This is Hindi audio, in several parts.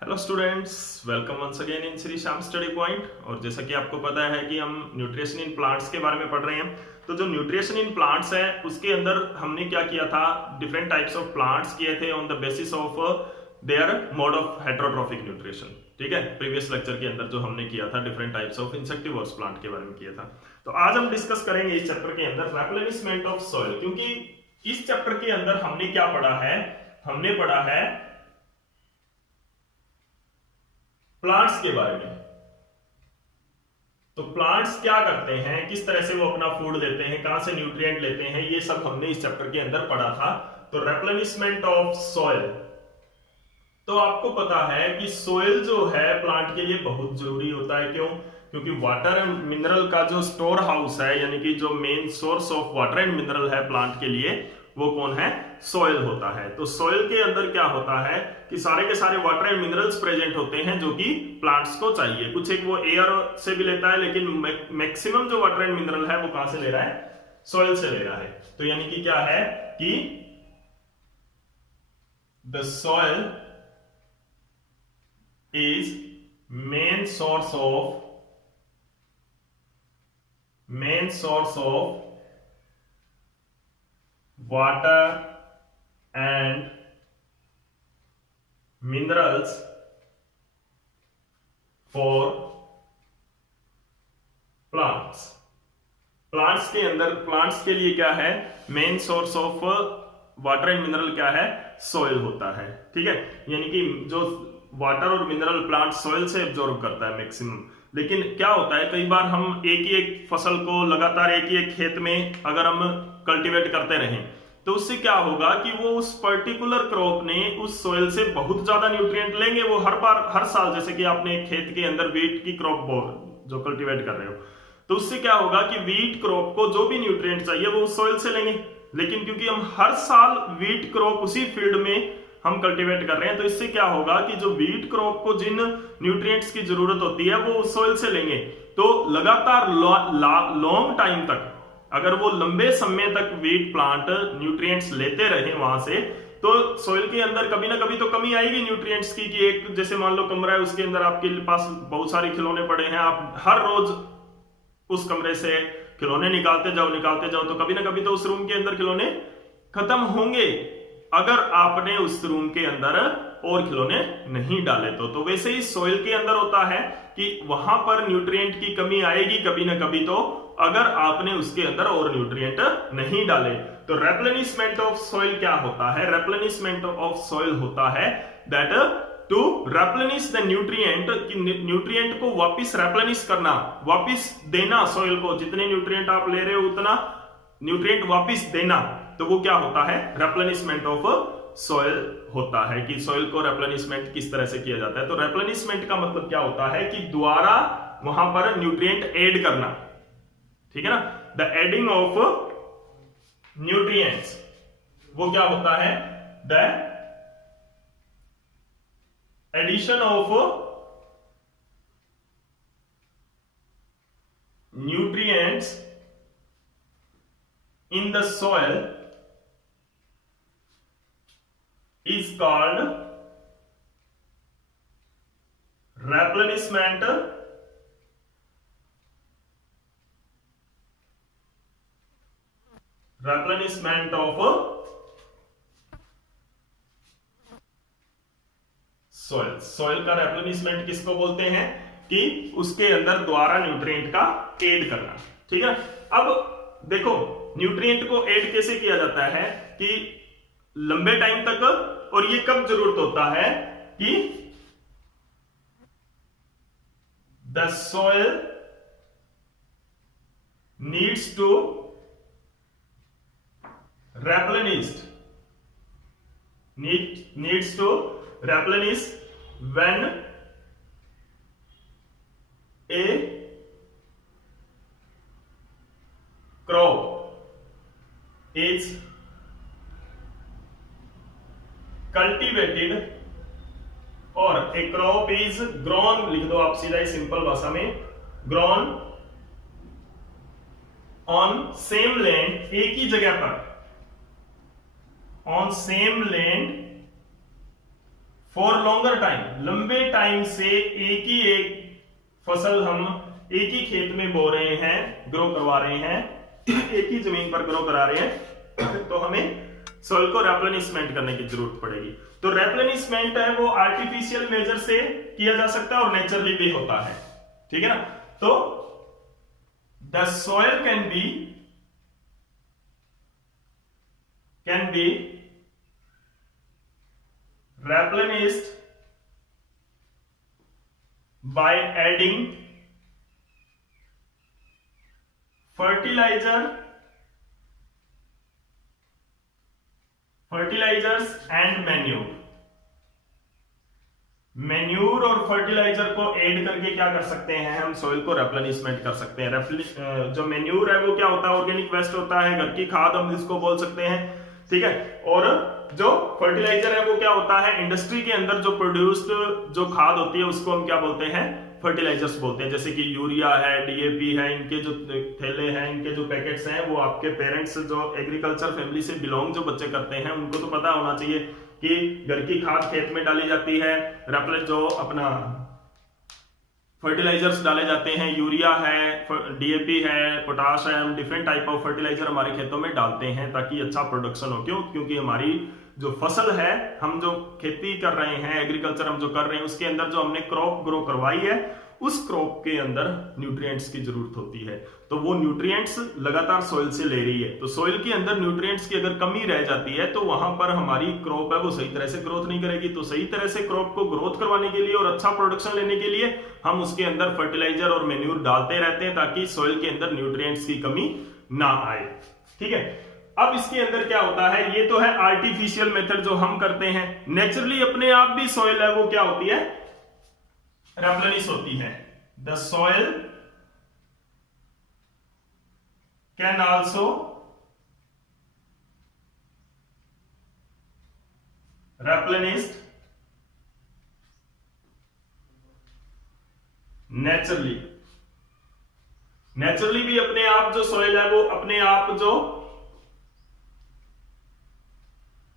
Hello students, welcome once again in Shri Shyam study point. और जैसा कि आपको पता है कि हम न्यूट्रिशन इन प्लांट्स के बारे में पढ़ रहे हैं। तो जो न्यूट्रिशन इन प्लांट्स है उसके अंदर हमने क्या किया था, डिफरेंट टाइप्स ऑफ प्लांट्स किए थे on the basis of their mode of heterotrophic nutrition. ठीक है, प्रीवियस लेक्चर के अंदर जो हमने किया था डिफरेंट टाइप्स ऑफ इंसेक्टिवोर्स प्लांट के बारे में किया था। तो आज हम डिस्कस करेंगे इस चैप्टर के अंदर रेप्लेनिशमेंट ऑफ सॉइल, क्योंकि इस चैप्टर के अंदर हमने क्या पढ़ा है, हमने पढ़ा है प्लांट्स के बारे में। तो प्लांट्स क्या करते हैं, किस तरह से वो अपना फूड लेते हैं, कहां से न्यूट्रिएंट लेते हैं, ये सब हमने इस चैप्टर के अंदर पढ़ा था। तो रेप्लेनिशमेंट ऑफ सॉइल, तो आपको पता है कि सॉइल जो है प्लांट के लिए बहुत जरूरी होता है। क्यों? क्योंकि वाटर एंड मिनरल का जो स्टोर हाउस है, यानी कि जो main source of water and mineral है प्लांट के लिए, वो कौन है? सॉइल होता है। तो सॉइल के अंदर क्या होता है कि सारे के सारे वाटर एंड मिनरल्स प्रेजेंट होते हैं जो कि प्लांट्स को चाहिए। कुछ एक वो एयर से भी लेता है, लेकिन मैक्सिमम जो वाटर एंड मिनरल है वो कहां से ले रहा है? सॉइल से ले रहा है। तो यानी कि क्या है कि the soil is main source of water and minerals for plants। Plants के अंदर, प्लांट्स के लिए क्या है? Main source of water and mineral क्या है? सॉइल होता है। ठीक है, यानी कि जो वाटर और मिनरल प्लांट सॉइल से एब्जॉर्ब करता है मैक्सिमम। लेकिन क्या होता है, कई बार हम एक ही एक फसल को लगातार एक ही एक खेत में अगर हम कल्टीवेट करते रहें, तो उससे क्या होगा कि वो उस पर्टिकुलर क्रॉप ने उस सॉइल से बहुत ज्यादा न्यूट्रिएंट लेंगे। वो हर बार, हर साल, जैसे कि आपने खेत के अंदर वीट की क्रॉप जो कल्टीवेट कर रहे हो, तो उससे क्या होगा कि वीट क्रॉप को जो भी न्यूट्रिएंट चाहिए वो उस सॉइल से लेंगे। लेकिन क्योंकि हम हर साल वीट क्रॉप उसी फील्ड में हम कल्टीवेट कर रहे हैं, तो इससे क्या होगा कि जो वीट क्रॉप को जिन न्यूट्रिएंट्स की जरूरत होती है वो उस सॉइल से लेंगे। तो लगातार लॉन्ग टाइम तक, अगर वो लंबे समय तक वीट प्लांट न्यूट्रिएंट्स लेते रहे वहां से, तो सॉइल के अंदर कभी ना कभी तो कमी आएगी न्यूट्रिएंट्स की। कि एक, जैसे मान लो कमरा है, उसके अंदर आपके पास बहुत सारे खिलौने पड़े हैं, आप हर रोज उस कमरे से खिलौने निकालते जाओ, तो कभी ना कभी तो उस रूम के अंदर खिलौने खत्म होंगे, अगर आपने उस रूम के अंदर और खिलौने नहीं डाले तो वैसे ही सॉइल के अंदर होता है कि वहां पर न्यूट्रिएंट की कमी आएगी कभी ना कभी, तो अगर आपने उसके अंदर और न्यूट्रिएंट नहीं डाले। तो रेप्लेनिशमेंट ऑफ सॉइल क्या होता है? रेप्लेनिशमेंट ऑफ सॉइल होता है that to replenish the nutrient, nutrient को वापिस रेप्लेनिश करना, वापिस देना सॉइल को। जितने न्यूट्रिएंट आप ले रहे हो उतना न्यूट्रिएंट वापिस देना, तो वो क्या होता है? रेप्लेनिशमेंट ऑफ सॉइल होता है। कि सॉइल को रेप्लेनिशमेंट किस तरह से किया जाता है? तो रेप्लेनिशमेंट का मतलब क्या होता है कि दोबारा वहां पर न्यूट्रिएंट ऐड करना। ठीक है ना, द एडिंग ऑफ न्यूट्रिएंट्स, वो क्या होता है? The addition of nutrients in the soil is called replenishment of soil। soil का replenishment किसको बोलते हैं? कि उसके अंदर दोबारा न्यूट्रिएंट का ऐड करना। ठीक है, अब देखो न्यूट्रिएंट को ऐड कैसे किया जाता है कि लंबे टाइम तक, और ये कब जरूरत होता है कि the soil needs to replenish, needs to replenish when a crop is cultivated और a crop is grown, लिख दो आप सीधा ही सिंपल भाषा में, grown on same land, एक ही जगह पर, on same land for longer time, लंबे टाइम से एक फसल हम एक ही खेत में बो रहे हैं, ग्रो करवा रहे हैं, एक ही जमीन पर ग्रो करा रहे हैं, तो हमें सॉइल को रेप्लेनिशमेंट करने की जरूरत पड़ेगी। तो रेप्लेनिशमेंट है वो आर्टिफिशियल मेजर से किया जा सकता है और नेचुरली भी होता है, ठीक है ना। तो the soil can be replenished by adding fertilizers and manure और फर्टिलाइजर को ऐड करके क्या कर सकते हैं हम, सॉइल को रेप्लेनिशमेंट कर सकते हैं। जो मैन्यूर है वो क्या होता है, ऑर्गेनिक वेस्ट होता है, घर की खाद हम इसको बोल सकते हैं, ठीक है। और जो फर्टिलाइजर है वो क्या होता है, इंडस्ट्री के अंदर जो प्रोड्यूस्ड जो खाद होती है उसको हम क्या बोलते हैं, फर्टिलाइजर्स बोलते हैं। जैसे कि यूरिया है, डीएपी है, इनके जो थैले हैं, इनके जो पैकेट्स हैं, वो आपके पेरेंट्स जो एग्रीकल्चर फैमिली से बिलोंग जो बच्चे करते हैं उनको तो पता होना चाहिए कि घर की खाद खेत में डाली जाती है, जो अपना फर्टिलाइजर्स डाले जाते हैं, यूरिया है, डीएपी है, पोटाश है, हम डिफरेंट टाइप ऑफ फर्टिलाइजर हमारे खेतों में डालते हैं ताकि अच्छा प्रोडक्शन हो। क्यों? क्योंकि हमारी जो फसल है, हम जो खेती कर रहे हैं, एग्रीकल्चर हम जो कर रहे हैं, उसके अंदर जो हमने क्रॉप ग्रो करवाई है, उस क्रॉप के अंदर न्यूट्रिएंट्स की जरूरत होती है। तो वो न्यूट्रिएंट्स लगातार सॉइल से ले रही है। तो सॉइल के अंदर न्यूट्रिएंट्स की अगर कमी रह जाती है तो वहां पर हमारी क्रॉप है वो सही तरह से ग्रोथ नहीं करेगी। तो सही तरह से क्रॉप को ग्रोथ करवाने के लिए और अच्छा प्रोडक्शन लेने के लिए हम उसके अंदर फर्टिलाइजर और मैन्यूर डालते रहते हैं ताकि सॉइल के अंदर न्यूट्रिएंट्स की कमी ना आए, ठीक है। अब इसके अंदर क्या होता है, ये तो है आर्टिफिशियल मेथड जो हम करते हैं। नेचुरली अपने आप भी सॉइल है वो क्या होती है, रेप्लेनिश होती है। The soil can also replenished naturally भी अपने आप जो सॉइल है वो अपने आप जो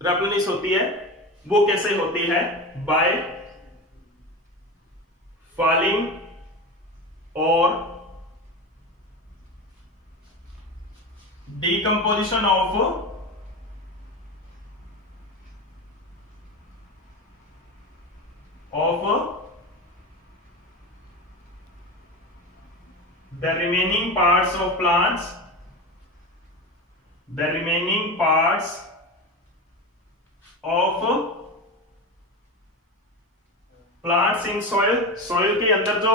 रेप्लेनिश होती है, वो कैसे होती है, बाय फॉलिंग और decomposition of the remaining parts of plants in soil के अंदर जो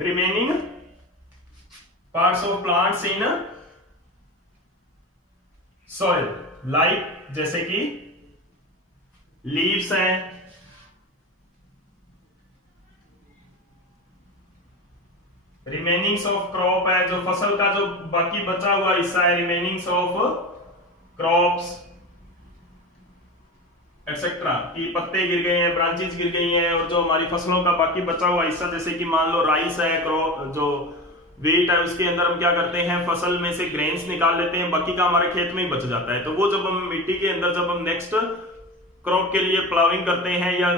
remaining parts of plants in soil, like जैसे कि leaves हैं, रिमेनिंग्स ऑफ क्रॉप है, जो फसल का जो बाकी बचा हुआ हिस्सा है, रिमेनिंग्स ऑफ क्रॉप्स एक्सेट्रा, कि पत्ते गिर गए हैं, ब्रांचेस गिर गई हैं, और जो हमारी फसलों का बाकी बचा हुआ हिस्सा, जैसे कि मान लो राइस है, जो वेट है, उसके अंदर हम क्या करते हैं, फसल में से ग्रेन्स निकाल लेते हैं, बाकी का हमारे खेत में ही बच जाता है। तो वो जब हम मिट्टी के अंदर जब हम नेक्स्ट क्रॉप के लिए प्लाविंग करते हैं या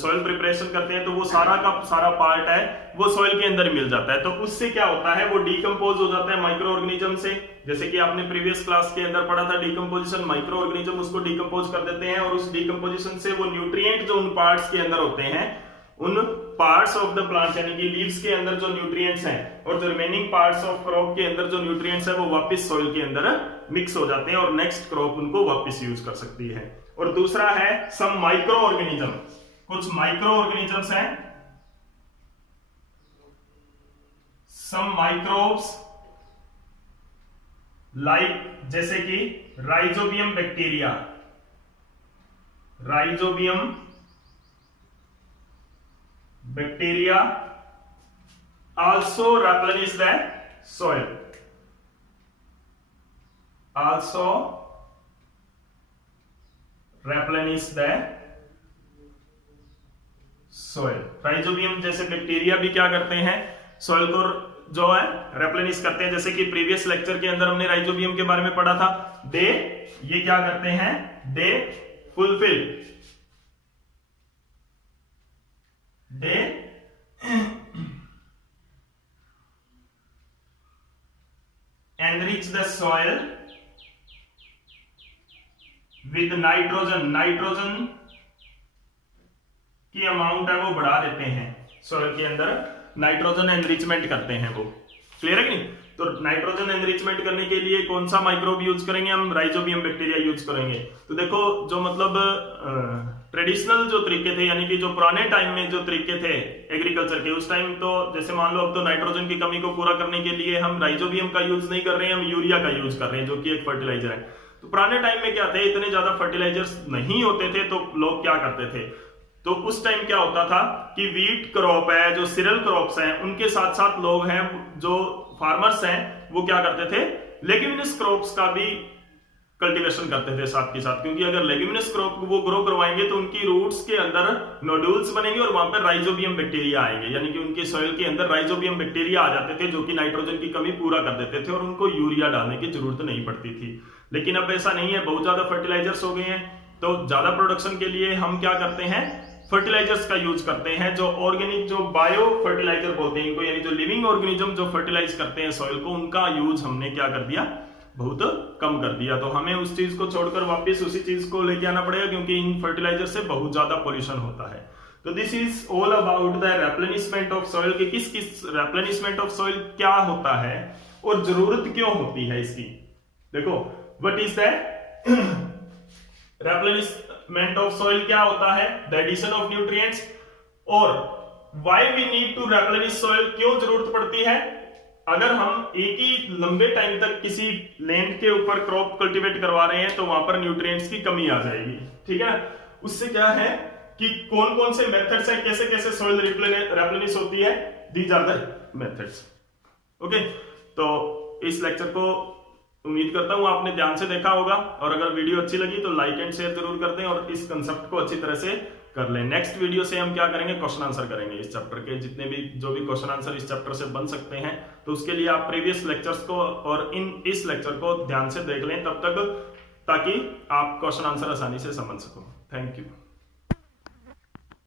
सॉइल प्रिपरेशन करते हैं, तो वो सारा का सारा पार्ट है वो सॉइल के अंदर मिल जाता है। तो उससे क्या होता है, वो डीकंपोज हो जाता है माइक्रो ऑर्गेनिज्म से। जैसे कि आपने प्रीवियस क्लास के अंदर पढ़ा था डीकंपोजिशन, माइक्रो ऑर्गेनिज्म उसको डीकंपोज कर देते हैं, और उस डीकंपोजिशन से वो न्यूट्रिएंट जो उन पार्ट्स के अंदर होते हैं, उन पार्ट्स ऑफ द प्लांट यानी कि लीव्स के अंदर जो न्यूट्रिएंट्स हैं और जो रिमेनिंग पार्ट्स ऑफ क्रॉप के अंदर जो न्यूट्रिएंट्स है, वो वापस सॉइल के अंदर मिक्स हो जाते हैं और नेक्स्ट क्रॉप उनको वापस यूज कर सकती है। और दूसरा है सम माइक्रो ऑर्गेनिज्म, कुछ माइक्रो ऑर्गेनिजम्स हैं, सम माइक्रोब्स लाइक जैसे कि rhizobium bacteria, also replenish the soil, rhizobium जैसे बैक्टीरिया भी क्या करते हैं, सॉइल को जो है रेप्लेनिश करते हैं। जैसे कि प्रीवियस लेक्चर के अंदर हमने राइजोबियम के बारे में पढ़ा था। ये क्या करते हैं, they fulfil enrich the soil with nitrogen, nitrogen की अमाउंट है वो बढ़ा देते हैं, सॉइल के अंदर नाइट्रोजन एनरिचमेंट करते हैं वो। क्लियर है कि नहीं? तो नाइट्रोजन एनरिचमेंट करने के लिए कौन सा माइक्रोब यूज करेंगे हम? राइजोबियम बैक्टीरिया यूज करेंगे। तो देखो जो मतलब ट्रेडिशनल जो तरीके थे, यानी कि जो पुराने टाइम में जो तरीके थे एग्रीकल्चर के, उस टाइम तो जैसे मान लो अब तो नाइट्रोजन की कमी को पूरा करने के लिए हम राइजोबियम का यूज नहीं कर रहे हैं, हम यूरिया का यूज कर रहे हैं जो कि एक फर्टिलाइजर है। तो पुराने टाइम में क्या थे, इतने ज्यादा फर्टिलाइजर्स नहीं होते थे, तो लोग क्या करते थे, तो उस टाइम क्या होता था कि वीट क्रॉप है, जो सीरियल क्रॉप्स हैं, उनके साथ साथ लोग हैं जो फार्मर्स हैं वो क्या करते थे, लेग्यूमिनस क्रॉप्स का भी कल्टीवेशन करते थे साथ के साथ, क्योंकि अगर लेग्यूमिनस क्रॉप को वो ग्रो करवाएंगे तो उनकी रूट्स के अंदर नोड्यूल्स बनेंगे और वहां पर राइजोबियम बैक्टीरिया आएंगे, यानी कि उनके सॉइल के अंदर राइजोबियम बैक्टीरिया आ जाते थे जो कि नाइट्रोजन की कमी पूरा कर देते थे और उनको यूरिया डालने की जरूरत नहीं पड़ती थी। लेकिन अब ऐसा नहीं है, बहुत ज्यादा फर्टिलाइजर्स हो गए हैं, तो ज्यादा प्रोडक्शन के लिए हम क्या करते हैं, फर्टिलाइजर्स का यूज करते हैं, जो ऑर्गेनिक, जो बायो फर्टिलाइजर बोलते हैं इनको, यानी जो लिविंग ऑर्गेनिज्म जो फर्टिलाइज करते हैं सॉइल को, उनका यूज हमने क्या कर दिया, बहुत कम कर दिया। तो हमें उस चीज को छोड़कर वापस उसी चीज को लेके आना पड़ेगा, क्योंकि इन फर्टिलाइजर से बहुत ज्यादा पॉल्यूशन होता है। तो this is all about the replenishment of soil, कि किस किस रेप्लेनिशमेंट ऑफ सॉइल क्या होता है और जरूरत क्यों होती है इसकी। देखो what is the replenishment of soil, क्या होता है, द एडिशन ऑफ न्यूट्रिएंट्स, और why we need to replenish soil, क्यों जरूरत पड़ती है। अगर हम एक ही लंबे टाइम तक किसी लैंड के ऊपर क्रॉप कल्टीवेट करवा रहे हैं तो वहां पर न्यूट्रिएंट्स की कमी आ जाएगी, ठीक है। उससे क्या है कि कौन कौन से मेथड्स है, कैसे कैसे सॉइल रेप्लेनिश होती है, these are the methods. Okay, तो इस लेक्चर को उम्मीद करता हूं आपने ध्यान से देखा होगा, और अगर वीडियो अच्छी लगी तो लाइक एंड शेयर जरूर कर दें और इस कंसेप्ट को अच्छी तरह से कर लें। नेक्स्ट वीडियो से हम क्या करेंगे, क्वेश्चन आंसर करेंगे इस चैप्टर के, जितने भी जो भी क्वेश्चन आंसर इस चैप्टर से बन सकते हैं। तो उसके लिए आप प्रीवियस लेक्चर्स को और इस लेक्चर को ध्यान से देख लें तब तक, ताकि आप क्वेश्चन आंसर आसानी से समझ सको। Thank you.